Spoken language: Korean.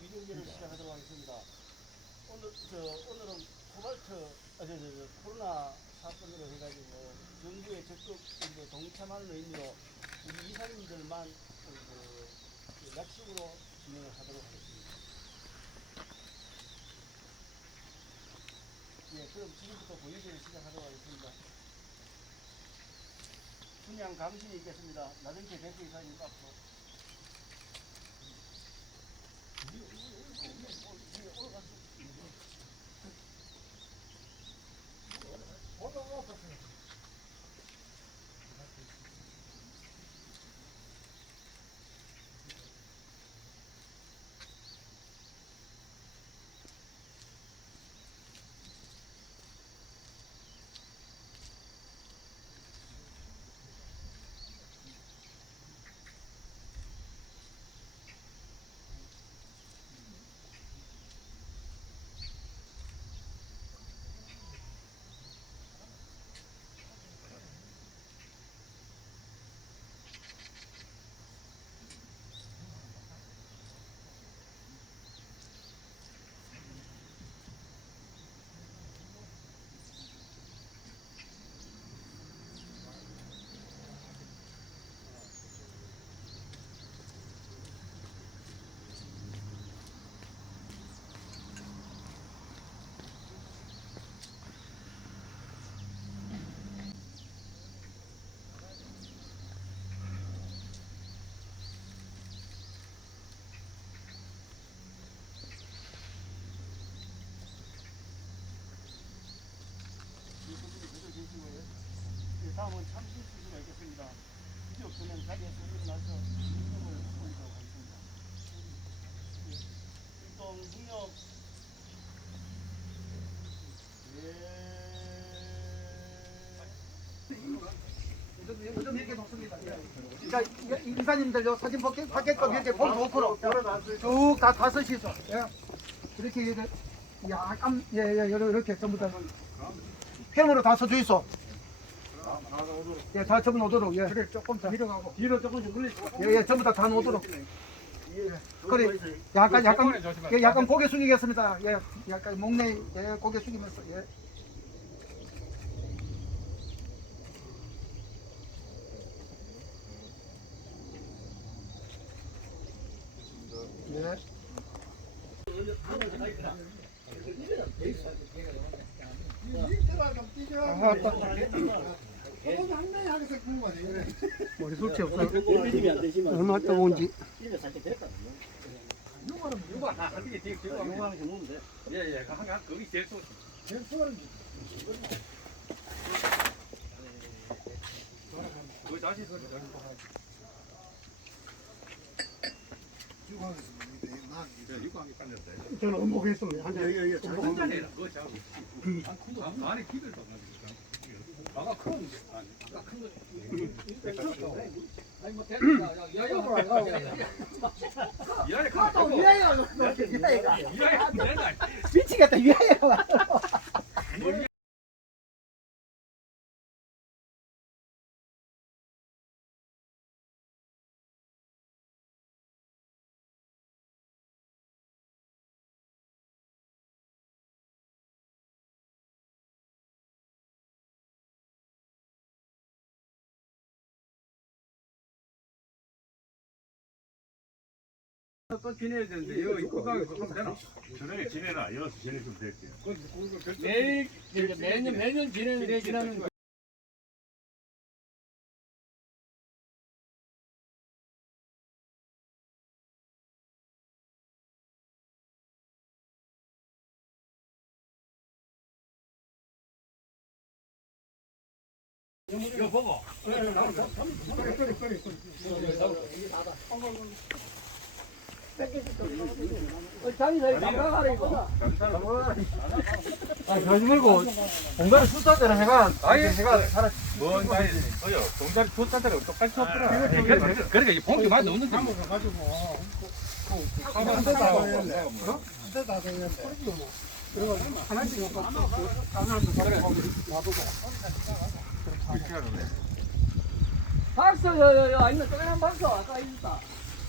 미경제를 시작하도록 하겠습니다. 오늘 저 오늘은 코발트 아, 코로나 사건으로 해가지고 정부의 적극 동참하는 의미로 우리 이사님들만 그, 그, 그 약식으로 진행을 하도록 하겠습니다. 예, 그럼 지금부터 보유제를 시작하도록 하겠습니다. 분양 감신이 있겠습니다. 나중에 이사님 앞 다음은 참신 수수가 있겠습니다. 이제 없으면 자리에서 일어나서 임금을 올리도록 하겠습니다. 예, 일동 예. 자, 이- 이사님들 요 사진 받게 받게끔 이렇게 볼 좋고로 쭉다 다섯이서 예. 이렇게 이렇게 약간 예예 이렇게 전부 다 펜으로 다 있어. 예, 다 전부 오도록 예. 그래 조금 더 밀어가고 뒤로 조금씩 물리시고 예, 예, 전부 다다 오도록. 그래 약간 약간 예, 약간 고개 숙이겠습니다. 예, 약간 목내 예, 고개 숙이면서 예. 예. 아, 머리 솔치 없어. 입이 안 되시면 얼마 또 온지. 입에 살짝 됐거든요. 요거는 요거 하나 어떻게 되게 요거 하나 먹으면 돼. 예예 한한 거기 제일 좋그 다시 서 육광이 깔렸다. 저는 음복했습니다. 한 여기 여기 잘 혼자 해라. 그거. 안 안에 기들 도 아가 큰 게. 아가 큰 거. 아니 뭐 됐다. 야야 안 가고. 이하에 가. 위하여 이하에 내가 미치겠다 위하 여또 지내야 되는데 이거 입고 가고 좀 되나? 저녁에 지내라. 여기서 지내주면 될게요. 매일 매년 매년 지내는 지나는 거. 이거 보고. 아, 그러지 말고, 공간을 수탄대로 해가, 아예 해가 살아. 뭔 말이, 그요 동작 수탄대로 똑같이 없더라. 그러니까 이 봉지 맞아, 없는 거지. 한번 다 왔네. 한대다 왔네. 그리고 하나씩 먹고, 그 하나씩 먹고, 박수, 여, 여, 여, 아니면 또한 박수, 아까 있었다.